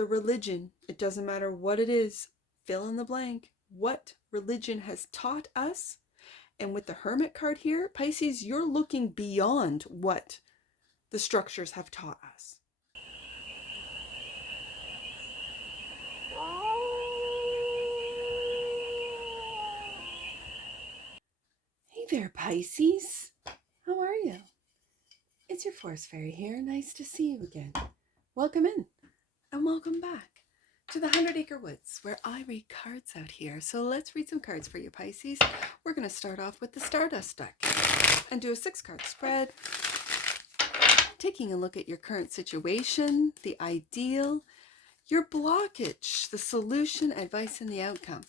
the religion, it doesn't matter what it is, fill in the blank, what religion has taught us. And with the Hermit card here, Pisces, you're looking beyond what the structures have taught us. Hey there, Pisces. How are you? It's your Force Fairy here. Nice to see you again. Welcome in and welcome back to the 100 Acre Woods, where I read cards out here. So let's read some cards for you, Pisces. We're going to start off with the Stardust deck and do a 6-card spread, taking a look at your current situation, the ideal, your blockage, the solution, advice, and the outcome.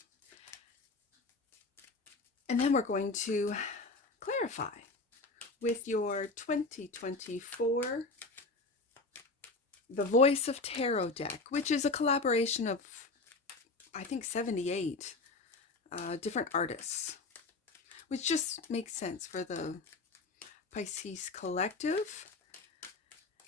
And then we're going to clarify with your 2024 The Voice of Tarot deck, which is a collaboration of, I think, 78 different artists, which just makes sense for the Pisces collective.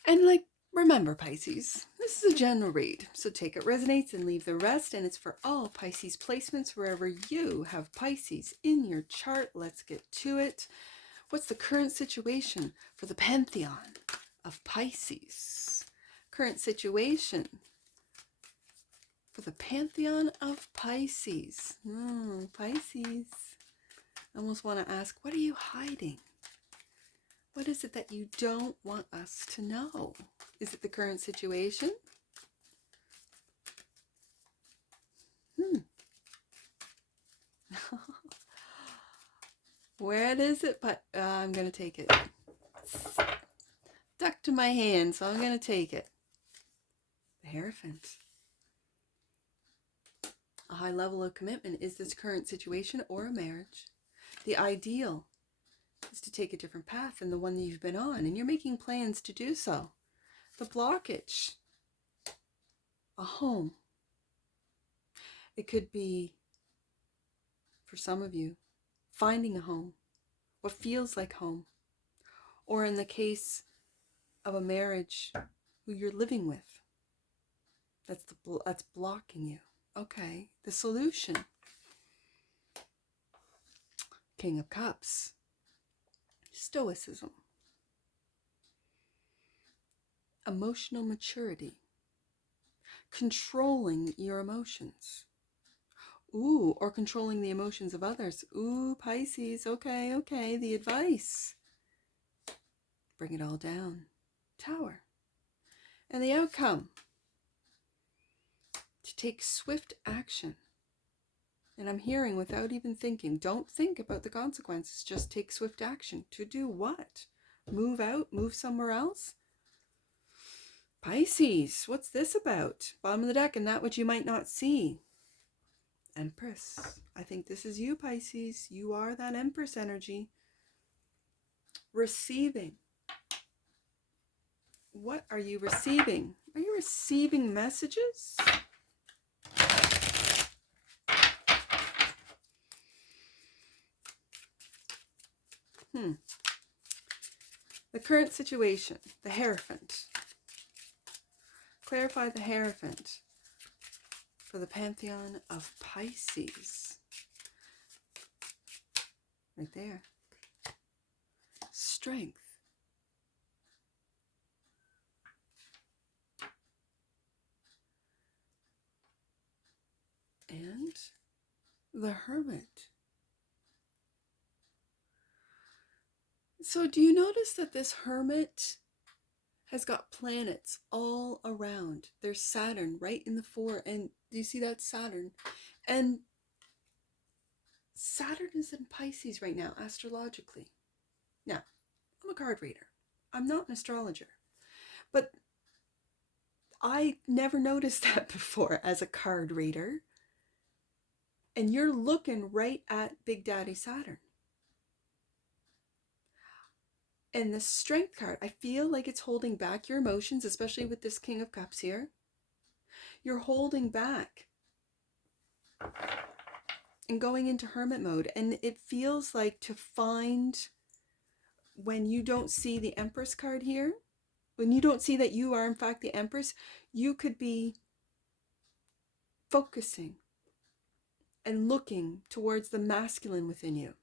And like, remember, Pisces, this is a general read, so take it resonates and leave the rest, and it's for all Pisces placements wherever you have Pisces in your chart. Let's get to it. What's the current situation for the pantheon of Pisces? Current situation for the pantheon of Pisces. Pisces. I almost want to ask, what are you hiding? What is it that you don't want us to know? Is it the current situation? Where is it? But I'm going to take it. Stuck to my hand, so I'm going to take it. The Hierophant. A high level of commitment. Is this current situation or a marriage? The ideal is to take a different path than the one that you've been on, and you're making plans to do so. The blockage. A home. It could be, for some of you, finding a home. What feels like home. Or in the case of a marriage, who you're living with. That's blocking you. Okay, the solution. King of Cups. Stoicism. Emotional maturity. Controlling your emotions. Ooh, or controlling the emotions of others. Ooh, Pisces. Okay. The advice. Bring it all down. Tower. And the outcome. To take swift action. And I'm hearing without even thinking. Don't think about the consequences. Just take swift action. To do what? Move out? Move somewhere else? Pisces, what's this about? Bottom of the deck, and that which you might not see. Empress. I think this is you, Pisces. You are that Empress energy. Receiving. What are you receiving? Are you receiving messages? The current situation, the Hierophant. Clarify the Hierophant for the pantheon of Pisces. Right there. Strength. And the Hermit. So do you notice that this Hermit has got planets all around? There's Saturn right in the 4, and do you see that Saturn? And Saturn is in Pisces right now, astrologically. Now, I'm a card reader. I'm not an astrologer. But I never noticed that before as a card reader. And you're looking right at Big Daddy Saturn. And the Strength card, I feel like it's holding back your emotions, especially with this King of Cups here. You're holding back and going into Hermit mode. And it feels like to find, when you don't see the Empress card here, when you don't see that you are in fact the Empress, you could be focusing and looking towards the masculine within you.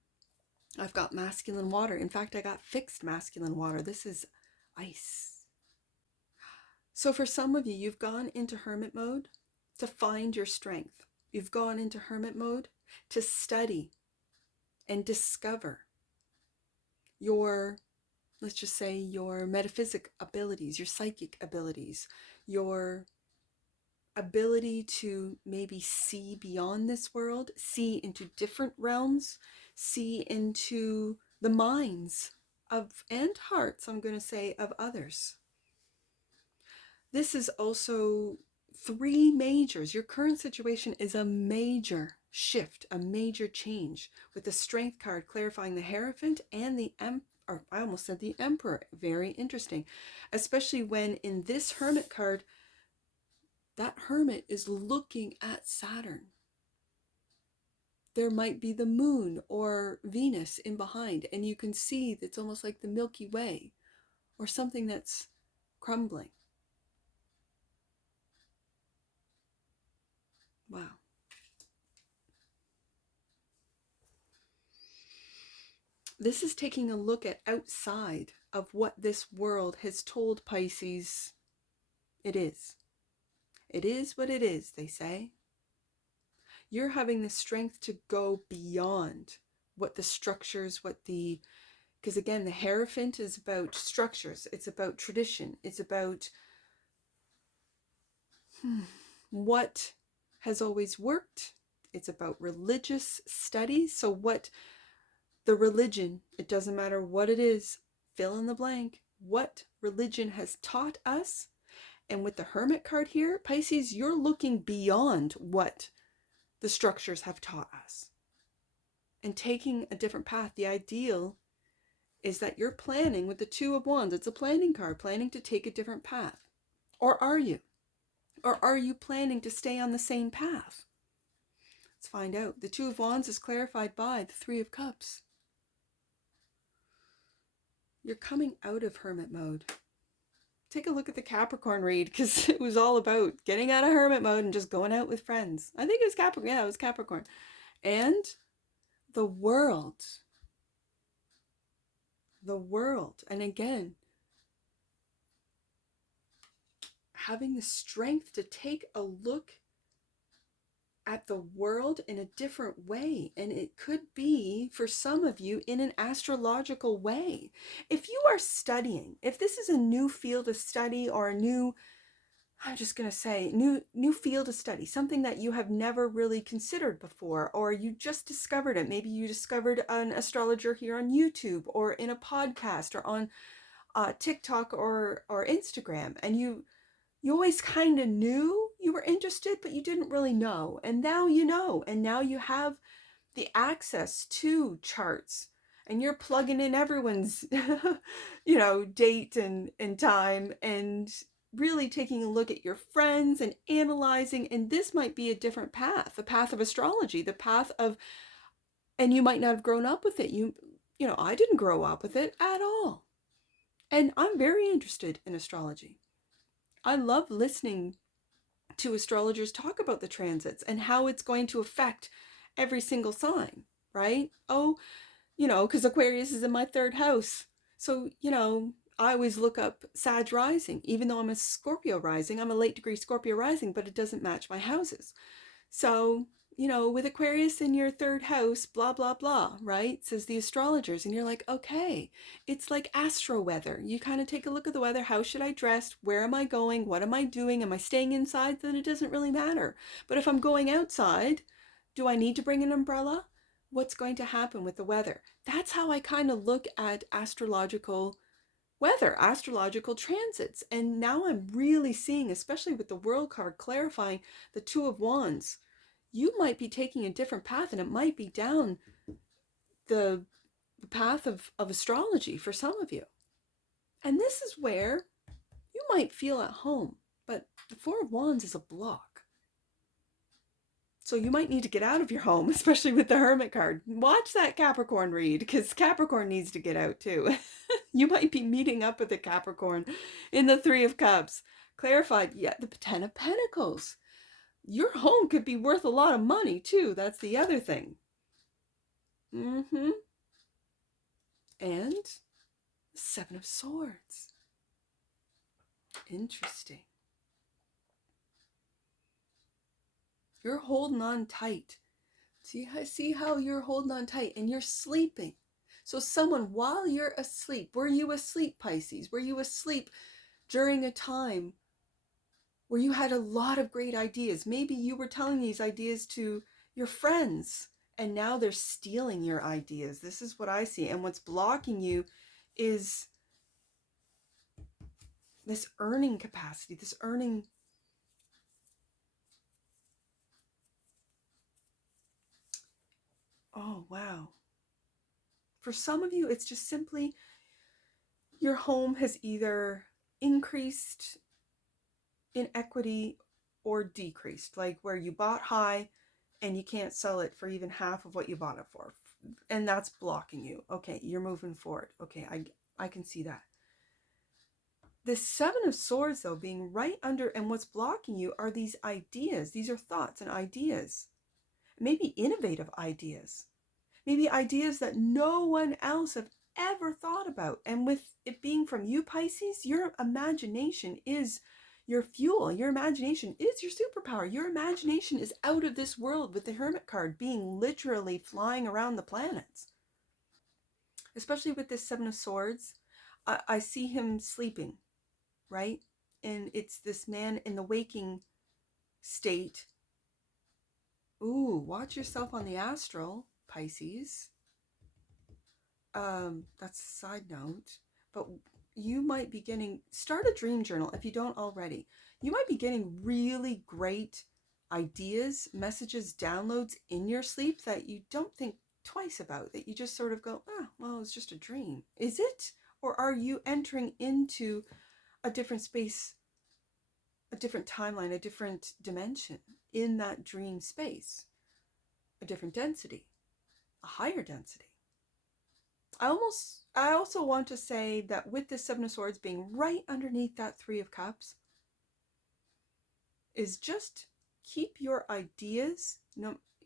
I've got masculine water. In fact, I got fixed masculine water. This is ice. So for some of you, you've gone into hermit mode to find your strength. You've gone into hermit mode to study and discover your, let's just say, your metaphysic abilities, your psychic abilities, your ability to maybe see beyond this world, see into different realms, see into the minds of, and hearts, I'm going to say, of others. This is also 3 majors. Your current situation is a major shift, a major change, with the Strength card clarifying the Hierophant and the or I almost said the Emperor. Very interesting, especially when in this Hermit card, that Hermit is looking at Saturn. There might be the Moon or Venus in behind, and you can see it's almost like the Milky Way or something that's crumbling. Wow. This is taking a look at outside of what this world has told Pisces it is. It is what it is, they say. You're having the strength to go beyond what the structures, because again, the Hierophant is about structures. It's about tradition. It's about what has always worked. It's about religious studies. So what the religion, it doesn't matter what it is, fill in the blank, what religion has taught us. And with the Hermit card here, Pisces, you're looking beyond what the structures have taught us and taking a different path. The ideal is that you're planning with the Two of Wands. It's a planning card, planning to take a different path. Or are you? Or are you planning to stay on the same path? Let's find out. The Two of Wands is clarified by the Three of Cups. You're coming out of hermit mode. Take a look at the Capricorn read, because it was all about getting out of hermit mode and just going out with friends. I think it was Capricorn. Yeah, it was Capricorn. And the world. The world. And again, having the strength to take a look at the world in a different way. And it could be, for some of you, in an astrological way. If you are studying, if this is a new field of study or a new, I'm just going to say, new field of study, something that you have never really considered before, or you just discovered it. Maybe you discovered an astrologer here on YouTube or in a podcast or on TikTok or Instagram, and you always kind of knew you were interested, but you didn't really know. And now you know. And now you have the access to charts. And you're plugging in everyone's, date and time. And really taking a look at your friends and analyzing. And this might be a different path. The path of astrology. The path of... And you might not have grown up with it. I didn't grow up with it at all. And I'm very interested in astrology. I love listening to astrologers talk about the transits and how it's going to affect every single sign, right? Oh, because Aquarius is in my 3rd house. So, I always look up Sag rising. Even though I'm a Scorpio rising, I'm a late degree Scorpio rising, but it doesn't match my houses. So, with Aquarius in your 3rd house, blah, blah, blah, right? Says the astrologers. And you're like, okay, it's like astro weather. You kind of take a look at the weather. How should I dress? Where am I going? What am I doing? Am I staying inside? Then it doesn't really matter. But if I'm going outside, do I need to bring an umbrella? What's going to happen with the weather? That's how I kind of look at astrological weather, astrological transits. And now I'm really seeing, especially with the World card clarifying the Two of Wands, you might be taking a different path, and it might be down the path of astrology for some of you. And this is where you might feel at home, but the Four of Wands is a block. So you might need to get out of your home, especially with the Hermit card. Watch that Capricorn read, because Capricorn needs to get out too. You might be meeting up with a Capricorn in the Three of Cups. Clarified, the 10 of Pentacles. Your home could be worth a lot of money too. That's the other thing. Mm-hmm. And the Seven of Swords. Interesting. You're holding on tight. See how you're holding on tight and you're sleeping. So someone, while you're asleep, were you asleep, Pisces? Were you asleep during a time where you had a lot of great ideas? Maybe you were telling these ideas to your friends and now they're stealing your ideas. This is what I see. And what's blocking you is this earning capacity, this earning. Oh, wow. For some of you, it's just simply your home has either increased in equity or decreased, like where you bought high and you can't sell it for even half of what you bought it for. And that's blocking you. Okay, you're moving forward. Okay, I can see that. This Seven of Swords, though, being right under, and what's blocking you are these ideas. These are thoughts and ideas. Maybe innovative ideas. Maybe ideas that no one else have ever thought about. And with it being from you, Pisces, your imagination is your fuel. Your imagination is your superpower. Your imagination is out of this world, with the Hermit card being literally flying around the planets. Especially with this Seven of Swords, I see him sleeping, right? And it's this man in the waking state. Ooh, watch yourself on the astral, Pisces. That's a side note, but you might be getting, start a dream journal if you don't already. You might be getting really great ideas, messages, downloads in your sleep that you don't think twice about, that you just sort of go, oh, well, it's just a dream. Is it? Or are you entering into a different space, a different timeline, a different dimension in that dream space, a different density, a higher density? I also want to say that with this Seven of Swords being right underneath that Three of Cups, is just keep your ideas,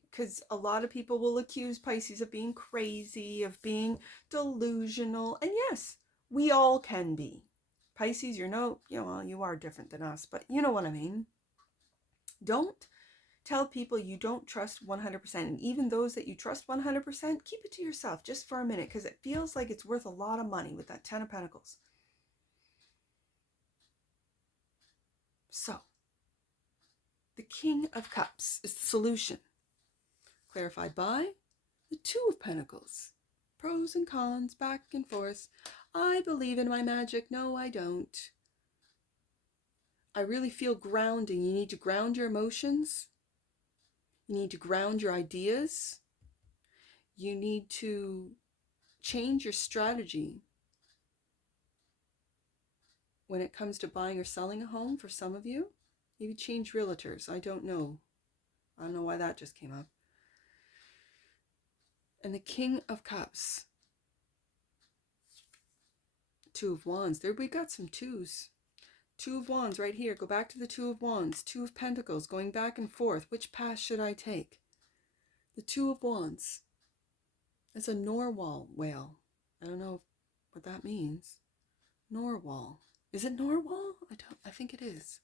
because a lot of people will accuse Pisces of being crazy, of being delusional, and yes, we all can be. Pisces, you are different than us, but you know what I mean. Don't tell people you don't trust 100%. And even those that you trust 100%, keep it to yourself just for a minute, because it feels like it's worth a lot of money with that Ten of Pentacles. So, the King of Cups is the solution, clarified by the Two of Pentacles. Pros and cons, back and forth. I believe in my magic. No, I don't. I really feel grounding. You need to ground your emotions. You need to ground your ideas. You need to change your strategy when it comes to buying or selling a home. For some of you, maybe change realtors. I don't know why that just came up. And the King of Cups, Two of Wands. There we got some twos. Two of Wands right here. Go back to the Two of Wands. Two of Pentacles, going back and forth. Which path should I take? The Two of Wands. It's a narwhal whale. I don't know what that means. Narwhal. Is it narwhal? I think it is.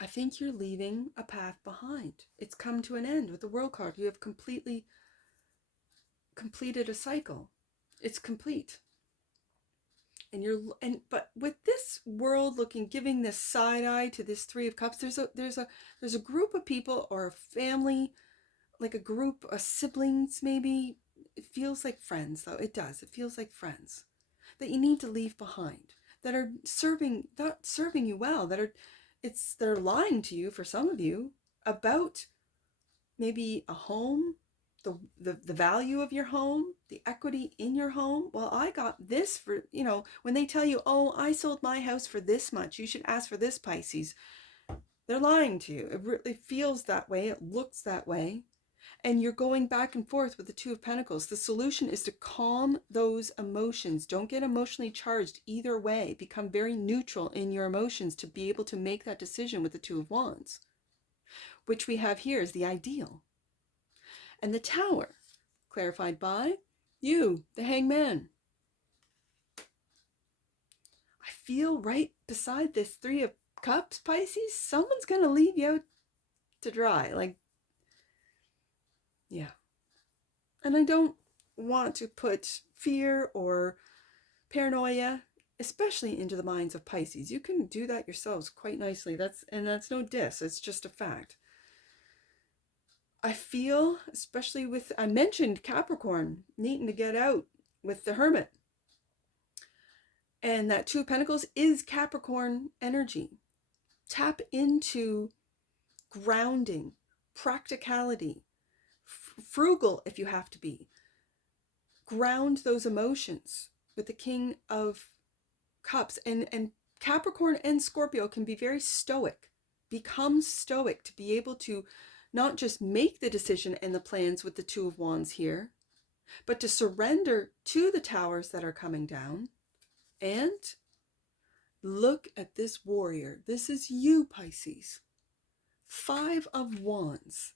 I think you're leaving a path behind. It's come to an end with the World card. You have completely completed a cycle. It's complete. But with this World looking, giving this side eye to this Three of Cups, there's a group of people or a family, like a group of siblings maybe. It feels like friends, though. It does. It feels like friends that you need to leave behind, that are not serving you well, they're lying to you, for some of you, about maybe a home, the value of your home, the equity in your home. Well, I got this for, when they tell you, oh, I sold my house for this much, you should ask for this, Pisces. They're lying to you. It really feels that way. It looks that way. And you're going back and forth with the Two of Pentacles. The solution is to calm those emotions. Don't get emotionally charged either way. Become very neutral in your emotions to be able to make that decision with the Two of Wands, which we have here is the ideal. And the Tower, clarified by you, the Hangman. I feel right beside this Three of Cups, Pisces, someone's going to leave you out to dry. Like, yeah. And I don't want to put fear or paranoia, especially into the minds of Pisces. You can do that yourselves quite nicely. That's no diss. It's just a fact. I feel, especially with, I mentioned Capricorn needing to get out with the Hermit. And that Two of Pentacles is Capricorn energy. Tap into grounding, practicality, frugal if you have to be. Ground those emotions with the King of Cups. And Capricorn and Scorpio can be very stoic. Become stoic to be able to not just make the decision and the plans with the Two of Wands here, but to surrender to the towers that are coming down. And look at this warrior. This is you, Pisces. Five of Wands.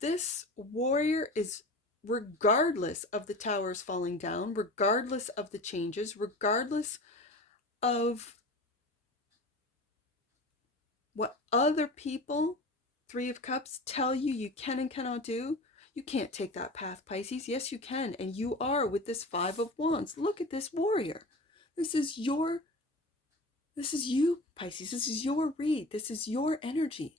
This warrior is, regardless of the towers falling down, regardless of the changes, regardless of what other people, Three of Cups, tell you you can and cannot do, you can't take that path, Pisces. Yes, you can. And you are with this Five of Wands. Look at this warrior. This is you, Pisces. This is your read. This is your energy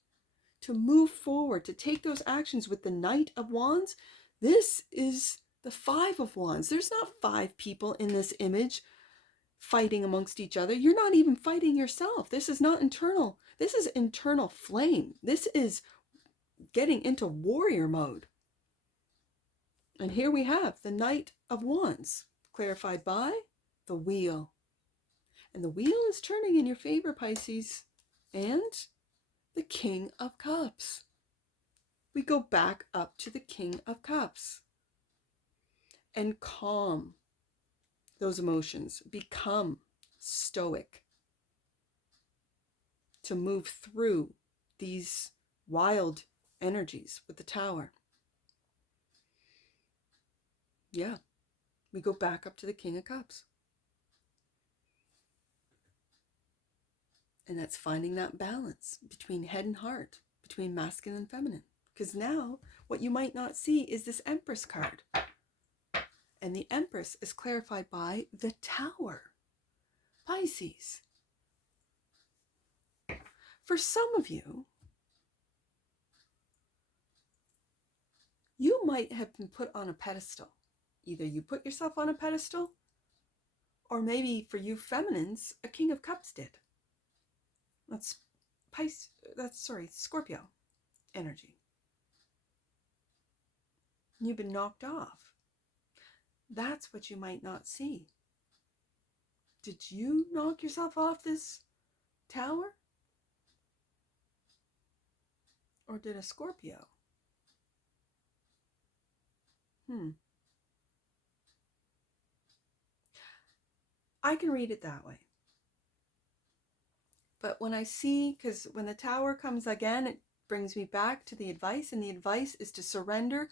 to move forward, to take those actions with the Knight of Wands. This is the Five of Wands. There's not five people in this image fighting amongst each other. You're not even fighting yourself. This is not internal. This is internal flame. This is getting into warrior mode. And here we have the Knight of Wands, clarified by the Wheel. And the wheel is turning in your favor, Pisces. And the King of Cups. We go back up to the King of Cups. And calm those emotions. Become stoic to move through these wild energies with the Tower. Yeah, we go back up to the King of Cups. And that's finding that balance between head and heart, between masculine and feminine. Because now what you might not see is this Empress card. And the Empress is clarified by the Tower. Pisces. For some of you, you might have been put on a pedestal. Either you put yourself on a pedestal, or maybe for you feminines, a King of Cups did. That's Scorpio energy. You've been knocked off. That's what you might not see. Did you knock yourself off this tower? Or did a Scorpio? I can read it that way. But when I see, because when the Tower comes again, it brings me back to the advice, and the advice is to surrender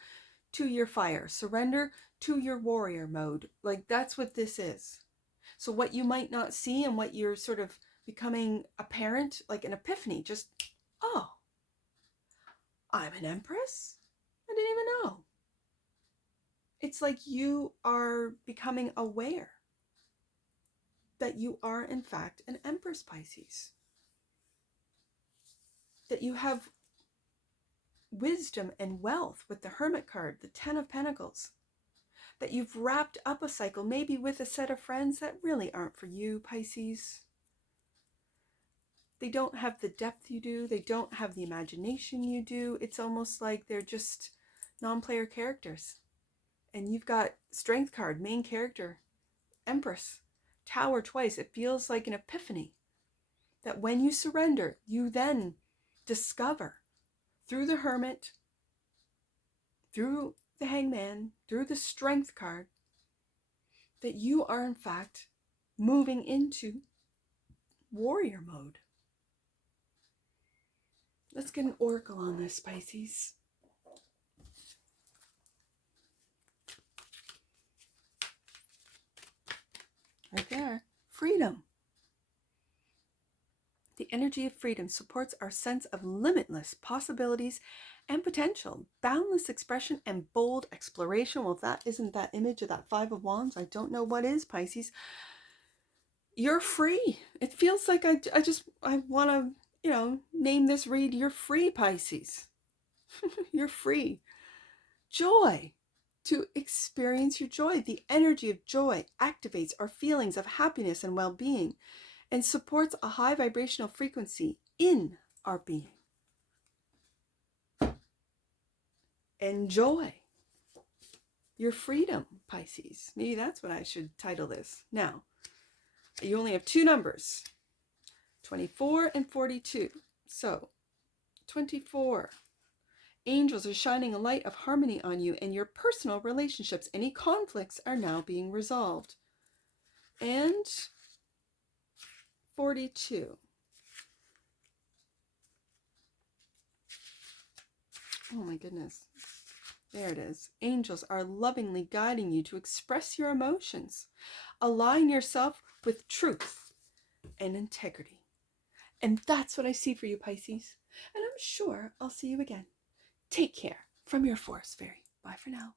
to your fire, surrender to your warrior mode. Like, that's what this is. So what you might not see and what you're sort of becoming apparent, like an epiphany, just, oh, I'm an Empress? I didn't even know. It's like you are becoming aware that you are in fact an Empress, Pisces. That you have wisdom and wealth with the Hermit card, the Ten of Pentacles. That you've wrapped up a cycle, maybe with a set of friends that really aren't for you, Pisces. They don't have the depth you do. They don't have the imagination you do. It's almost like they're just non-player characters. And you've got Strength card, main character, Empress, Tower twice. It feels like an epiphany. That when you surrender, you then discover through the Hermit, through the Hangman, through the Strength card, that you are in fact moving into warrior mode. Let's get an oracle on this, Pisces. Right there. Freedom. The energy of freedom supports our sense of limitless possibilities and potential, boundless expression and bold exploration. Well, if that isn't that image of that Five of Wands, I don't know what is, Pisces. You're free. It feels like I want to, name this read, You're Free, Pisces. You're free. Joy. To experience your joy. The energy of joy activates our feelings of happiness and well-being and supports a high vibrational frequency in our being. Enjoy your freedom, Pisces. Maybe that's what I should title this. Now, you only have two numbers, 24 and 42. So, 24. Angels are shining a light of harmony on you and your personal relationships. Any conflicts are now being resolved. And 42. Oh my goodness. There it is. Angels are lovingly guiding you to express your emotions. Align yourself with truth and integrity. And that's what I see for you, Pisces. And I'm sure I'll see you again. Take care from your forest fairy. Bye for now.